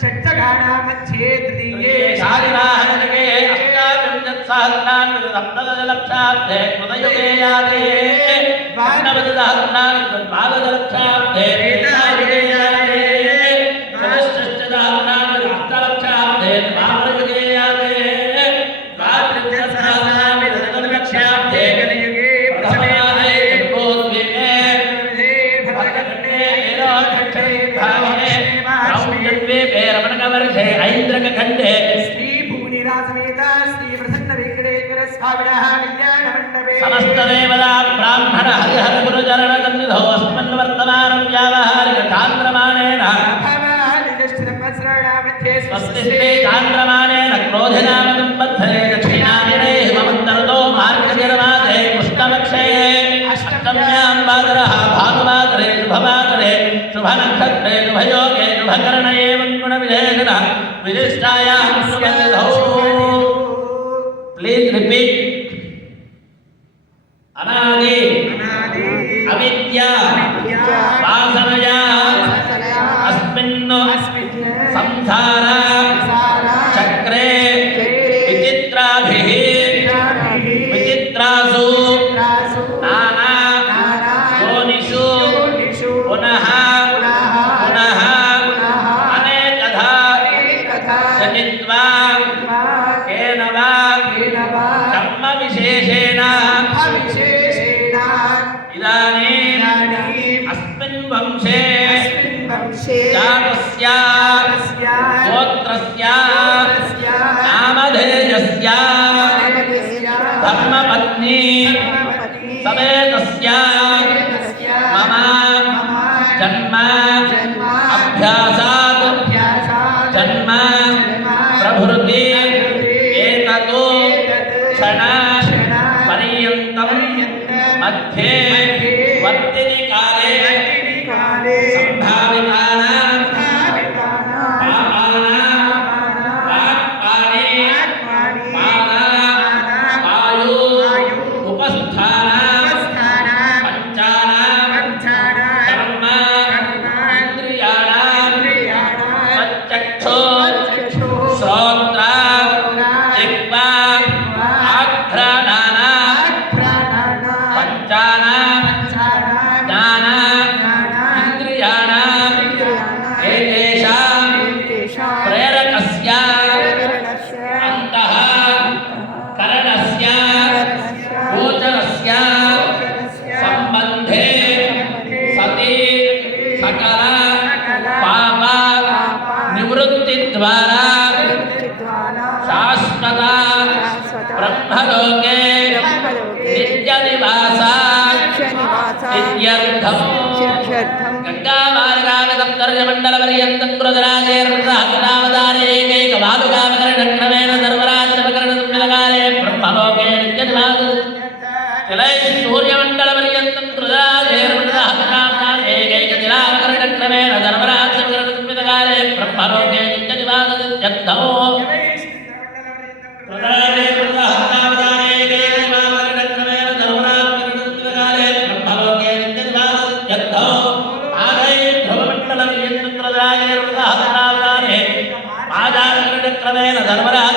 षट्सगानामध्ये तृतीये शालिवाहनके अष्टाविंशत्सहस्राणि सप्तदशलक्षाब्धे कृतयुगे याते द्वादशसहस्राणि द्वादशलक्षाब्धे त्रेतायुगे याते चतुष्षष्टिसहस्राणि अष्टलक्षाब्धे द्वापरयुगे याते द्वात्रिंशत्सहस्राणि चतुर्लक्षाब्धे कलियुगे प्रथमादे जम्बोद्वीपे भरतखण्डे एरोदक्षिणे भागे द्वीपे रमणकवर्षे ऐन्द्रकखण्डे श्रीभूनिरासमेत श्रीप्रसन्नवेङ्कटेश्वर स्वामिनः कल्याणमण्डपे समस्तदेवता ब्राह्मण हरिहर गुरुचरण सन्निधौ अस्मन्वर्तमानं व्यावहारिक चान्द्रमाणेन स्वस्ति श्री चान्द्रमाणेन क्रोधिनाम संवत्सरे दक्षिणायने हिमवन्तर्तो मार्गनिर्मासे कृष्णपक्षे अष्टम्यां वासरः भानुवासरे शुभवासरे शुभनक्षत्रे शुभयोगे शुभकर्ण एवं गुणविशेषणः विशिष्टायां सुगन्धौ प्लीज रिपीट अनादि अविद्या वासनया अस्मिन् संसार चक्रे विचित्राभिः विचित्रासु नाना योनिषु पुनः पुनः अनेकधा जनित्वा केन वा कर्मविशेषेण इदानीम् अस्मिन् वंशे जातस्य गोत्रस्य नामधेयस्य धर्मपत्नी समेतस्य मम जन्म अभ्यासात् जन्म प्रभृति एततो क्षण पर्यन्तं मध्ये वर्तिनि काले संभावितानां पापानां वाक्पाणि पादा वायु उपस्थानां पंचानां कर्म इंद्रियाणां चक्षु श्रोत्र जिह्वा आघ्राणानां पंचानां ज्ञान इंद्रियाणां एतेषां प्रेरकस्य अन्तः करणस्य गोचरस्य सम्बन्धे सति सकल पाप निवृत्तिद्वारा शाश्वत ब्रह्मलोके नित्यनिवास इत्यर्थम् गंगामार्गागतर्यमण्डलपर्यन्तं कृतराजेर्वृहत्तावतारेकैकवालुकामकरणक्रमेण सर्वराजनमकरणसंविदकाले ब्रह्मलोके नित्यनिवास तिलैः सूर्यमण्डलपर्यन्तं कृतराजेर्वृहत्तावतारेकैकतिलामकरणक्रमेण सर्वराजनमकरणसंविदकाले ब्रह्मलोके नित्यनिवास इत्यर्थम् क्रमेण धर्मराज